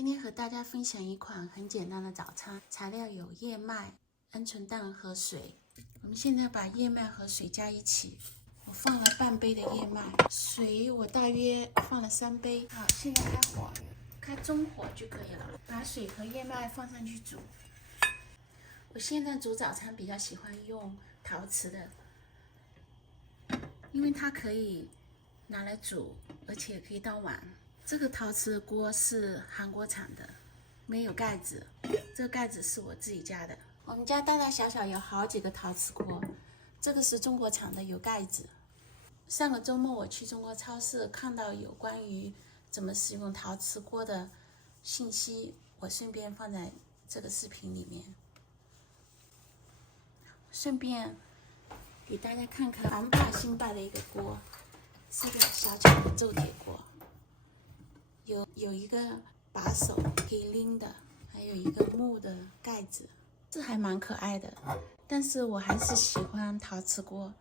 今天和大家分享一款很简单的早餐，材料有燕麦、鹌鹑蛋和水。我们现在把燕麦和水加一起，我放了半杯的燕麦，水我大约放了3杯。好，现在开火，开中火就可以了。把水和燕麦放上去煮。我现在煮早餐比较喜欢用陶瓷的，因为它可以拿来煮，而且可以当碗。这个陶瓷锅是韩国产的，没有盖子，这个盖子是我自己家的。我们家大大小小有好几个陶瓷锅，这个是中国产的，有盖子。上个周末我去中国超市看到有关于怎么使用陶瓷锅的信息，我顺便放在这个视频里面，顺便给大家看看韩爸新买的一个锅，是个小巧的铸铁锅，有一个把手可以拎的，还有一个木的盖子，这还蛮可爱的。但是我还是喜欢陶瓷锅，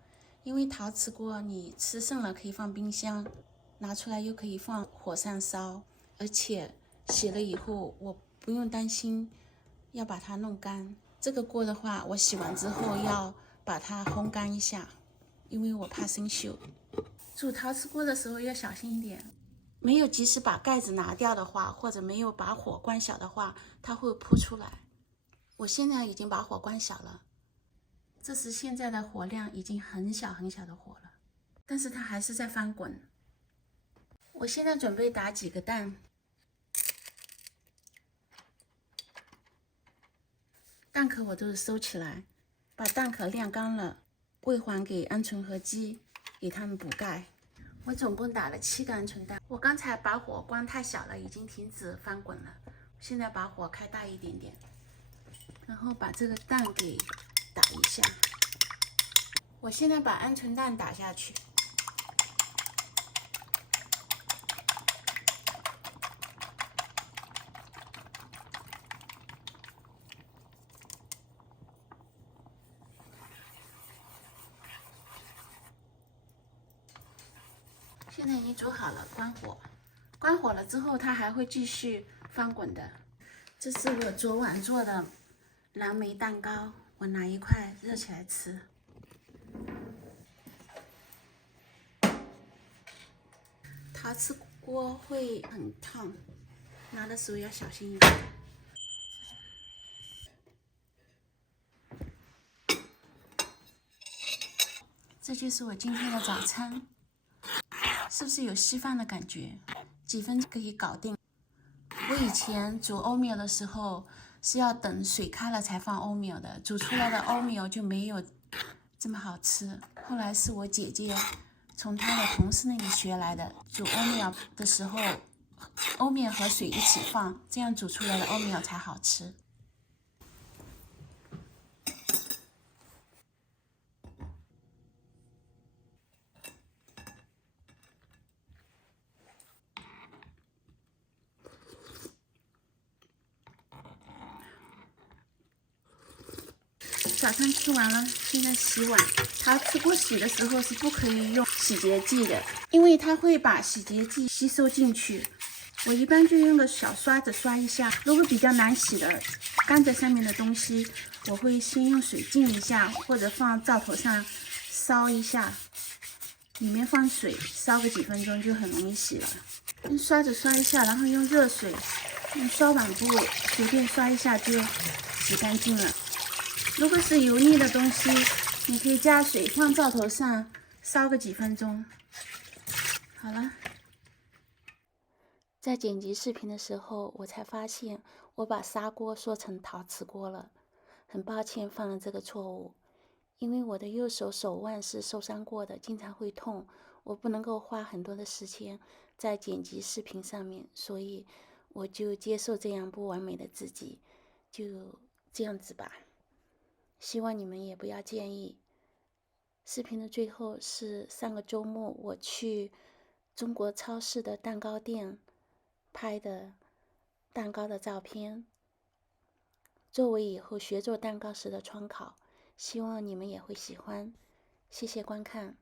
因为陶瓷锅你吃剩了可以放冰箱，拿出来又可以放火上烧，而且洗了以后我不用担心要把它弄干。这个锅的话，我洗完之后要把它烘干一下，因为我怕生锈。煮陶瓷锅的时候要小心一点，没有及时把盖子拿掉的话，或者没有把火关小的话，它会扑出来。我现在已经把火关小了，这时现在的火量已经很小很小的火了，但是它还是在翻滚。我现在准备打几个蛋，蛋壳我都是收起来，把蛋壳晾干了，喂还给鹌鹑和鸡，给它们补钙。我总共打了7个鹌鹑蛋。我刚才把火关太小了，已经停止翻滚了。现在把火开大一点点，然后把这个蛋给打一下。我现在把鹌鹑蛋打下去。现在已经煮好了，关火。关火了之后，它还会继续翻滚的。这是我昨晚做的蓝莓蛋糕，我拿一块热起来吃。陶瓷锅会很烫，拿的时候要小心一点。这就是我今天的早餐，是不是有稀饭的感觉？几分钟可以搞定。我以前煮欧米尔的时候是要等水开了才放欧米尔的，煮出来的欧米尔就没有这么好吃。后来是我姐姐从她的同事那里学来的，煮欧米尔的时候，欧米尔和水一起放，这样煮出来的欧米尔才好吃。早餐吃完了，现在洗碗。陶瓷锅洗的时候是不可以用洗洁剂的，因为它会把洗洁剂吸收进去。我一般就用个小刷子刷一下。如果比较难洗的，干在上面的东西，我会先用水浸一下，或者放灶头上烧一下，里面放水烧个几分钟就很容易洗了。用刷子刷一下，然后用热水，用刷碗布随便刷一下就洗干净了。如果是油腻的东西，你可以加水放灶头上烧个几分钟。好了。在剪辑视频的时候，我才发现我把砂锅说成陶瓷锅了，很抱歉犯了这个错误。因为我的右手手腕是受伤过的，经常会痛，我不能够花很多的时间在剪辑视频上面，所以我就接受这样不完美的自己，就这样子吧。希望你们也不要介意。视频的最后是上个周末我去中国超市的蛋糕店拍的蛋糕的照片，作为以后学做蛋糕时的参考，希望你们也会喜欢。谢谢观看。